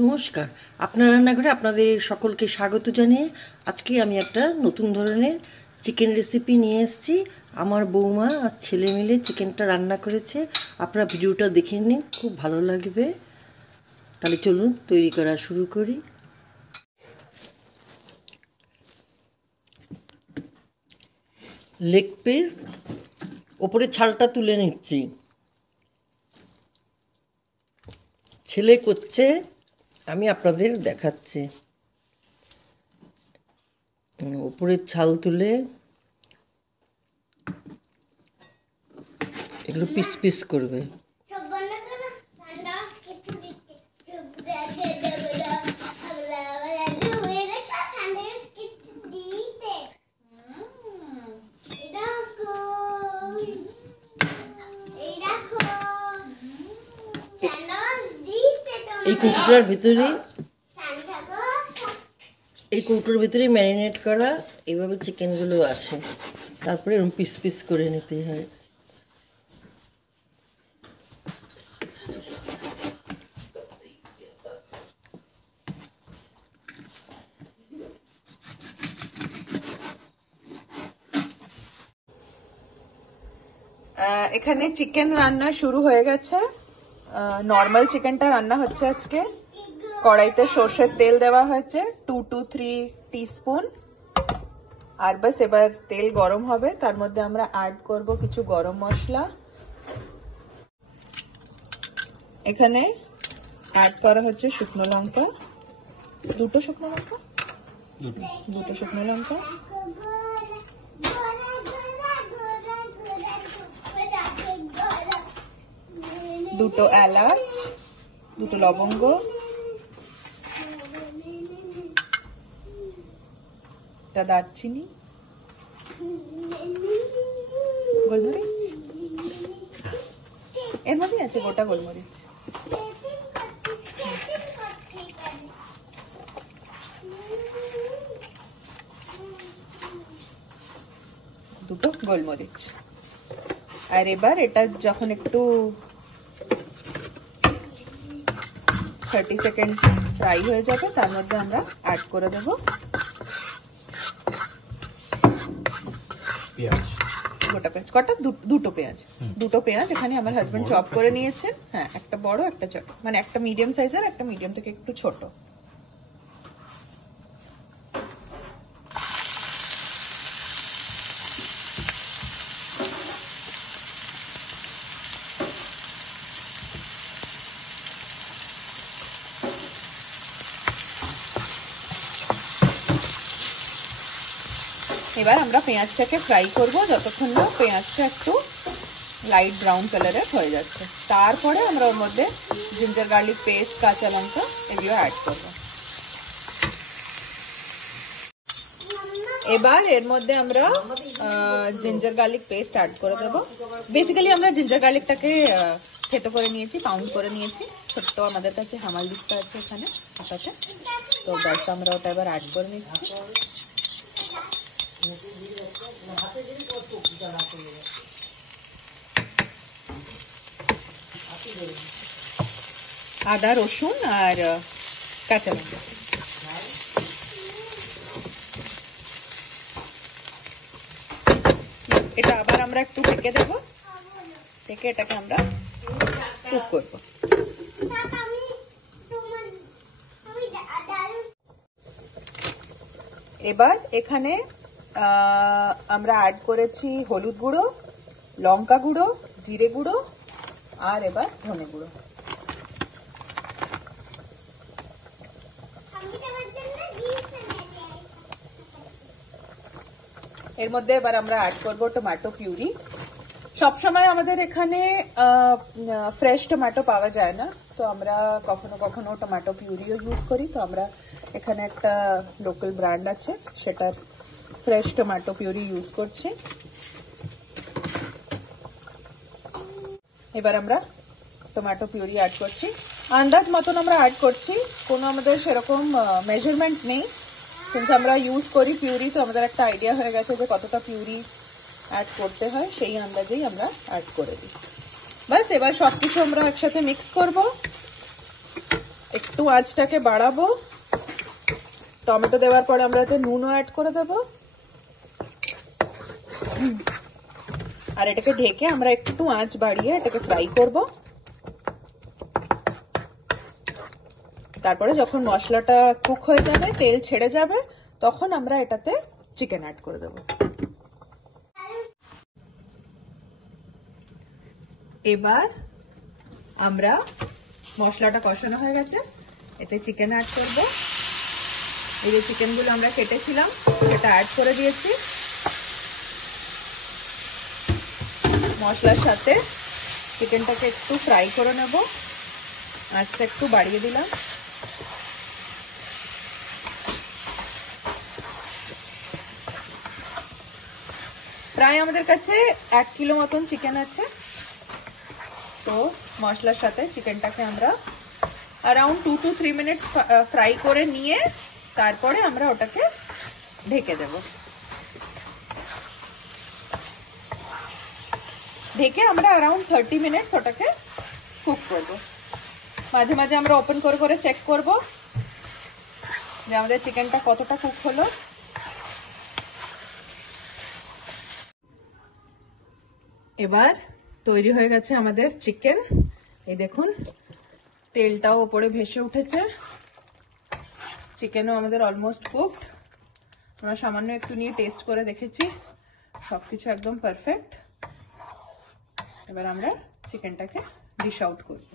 নমস্কার, আপনার রান্নাঘরে আপনাদের সকলকে স্বাগত জানিয়ে আজকে আমি একটা নতুন ধরনের চিকেন রেসিপি নিয়ে এসেছি। আমার বৌমা আর ছেলে মিলে চিকেনটা রান্না করেছে। আপনারা ভিডিওটা দেখে নিন, খুব ভালো লাগবে। তাহলে চলুন তৈরি করা শুরু করি। লেগ পিস ওপরে ছালটা তুলে নিচ্ছি। ছেলে করছে, আমি আপনাদের দেখাচ্ছি। উপরের ছাল তুলে এগুলো পিস পিস করবে। এই কৌটোর ভিতরে ম্যারিনেট করা এইভাবে চিকেনগুলো আসে, তারপরে এরকম পিস পিস করে নিতে হয়। এখানে চিকেন রান্না শুরু হয়ে গেছে। নর্মাল চিকেনটা রান্না হচ্ছে আজকে। কড়াইতে সর্ষের তেল দেওয়া হয়েছে 2 to 3 টিস্পুন। আর বাস এবার তেল গরম হবে, তার মধ্যে আমরা অ্যাড করব কিছু গরম মশলা। এখানে অ্যাড করা হচ্ছে শুকনো লঙ্কা, দুটো শুকনো লঙ্কা, দুটো এলাচ, দুটো লবঙ্গ, একটা দারচিনি, গোলমরিচ, এর মধ্যে আছে গোটা গোলমরিচ, দুটো গোলমরিচ। আর এবার এটা যখন একটু 30 সেকেন্ড ফ্রাই হয়ে যাবে, তার মধ্যে আমরা অ্যাড করে দেব গোটা পেঁয়াজ। দুটো পেঁয়াজ এখানে আমার হাজবেন্ড চপ করে নিয়েছেন। হ্যাঁ, একটা বড়, একটা ছোট, মানে একটা মিডিয়াম সাইজের, একটা মিডিয়াম থেকে একটু ছোট। এবার আমরা পেঁয়াজটাকে ফ্রাই করব যতক্ষণ না পেঁয়াজটা একটু লাইট ব্রাউন কালারের হয়ে যাচ্ছে। তারপরে আমরা ওর মধ্যে জিঞ্জার গার্লিক পেস্ট, কাঁচা লঙ্কা এগুলো অ্যাড করব। এবার এর মধ্যে আমরা জিঞ্জার গার্লিক পেস্ট অ্যাড করে দেবো। বেসিক্যালি আমরা জিঞ্জার গার্লিকটাকে থেতো করে নিয়েছি, পাউন্ড করে নিয়েছি। ছোট্ট আমাদের কাছে হামাল দিস্তা আছে এখানে আটাতে, তো ব্যাস আমরা ওটা এবার অ্যাড করে নিচ্ছি। আদা, রসুন আর কাঁচা লঙ্কা। এটা আবার আমরা একটু ঢেকে দেবো, ঢেকে এটাকে আমরা কুক করবো। এবার এখানে আমরা অ্যাড করেছি হলুদ গুঁড়ো, লঙ্কা গুঁড়ো, জিরে গুঁড়ো আর এবার ধনে গুঁড়ো। এর মধ্যে এবার আমরা অ্যাড করবো টমেটো পিউরি। সবসময় আমাদের এখানে ফ্রেশ টমেটো পাওয়া যায় না, তো আমরা কখনো কখনো টমেটো পিউরিও ইউজ করি। তো আমরা এখানে একটা লোকাল ব্র্যান্ড আছে, সেটার ফ্রেশ টমেটো পিউরি ইউজ করছি। এবার আমরা টমেটো পিউরি অ্যাড করছি, আন্দাজ মতন আমরা অ্যাড করছি। কোনো আমাদের সেরকম মেজারমেন্ট নেই, কিন্তু আমরা ইউজ করি পিউরি, তো আমাদের একটা আইডিয়া হয়ে গেছে যে কতটা পিউরি অ্যাড করতে হয়, সেই আন্দাজেই আমরা অ্যাড করে দিই। বাস এবার সবকিছু আমরা একসাথে মিক্স করব। একটু আঁচটাকে বাড়াবো। টমেটো দেওয়ার পরে আমরা এতে নুনও অ্যাড করে দেব, আর এটাকে ঢেকে আমরা একটু আঁচ বাড়িয়ে এটাকে ফ্রাই করব। তারপরে যখন মশলাটা কুক হয়ে যাবে, তেল ছেড়ে যাবে, তখন আমরা এটাতে চিকেন অ্যাড করে দেব। এবার আমরা মশলাটা কষানো হয়ে গেছে, এতে চিকেন অ্যাড করব। এই যে চিকেনগুলো আমরা কেটেছিলাম সেটা অ্যাড করে দিয়েছি। মশলার সাথে চিকেনটাকে একটু ফ্রাই করে নেব, আঁচটা একটু বাড়িয়ে দিলাম। প্রায় আমাদের কাছে 1 কিলো মতন চিকেন আছে। তো মশলার সাথে চিকেনটাকে আমরা অ্যারাউন্ড 2 to 3 মিনিটস ফ্রাই করে নিয়ে তারপরে আমরা ওটাকে ঢেকে দেব। ঢেকে আমরা অ্যারাউন্ড 30 মিনিটস ওটাকে কুক করব। মাঝে মাঝে আমরা ওপেন করে করে চেক করব যে আমাদের চিকেনটা কতটা কুক হলো। এবার তৈরি হয়ে গেছে আমাদের চিকেন। এই দেখুন তেলটাও উপরে ভেসে উঠেছে, চিকেনও আমাদের অলমোস্ট কুকড। আমরা সামান্য একটু নিয়ে টেস্ট করে দেখেছি, সবকিছু একদম পারফেক্ট। এবার আমরা চিকেনটাকে ডিশ আউট করব।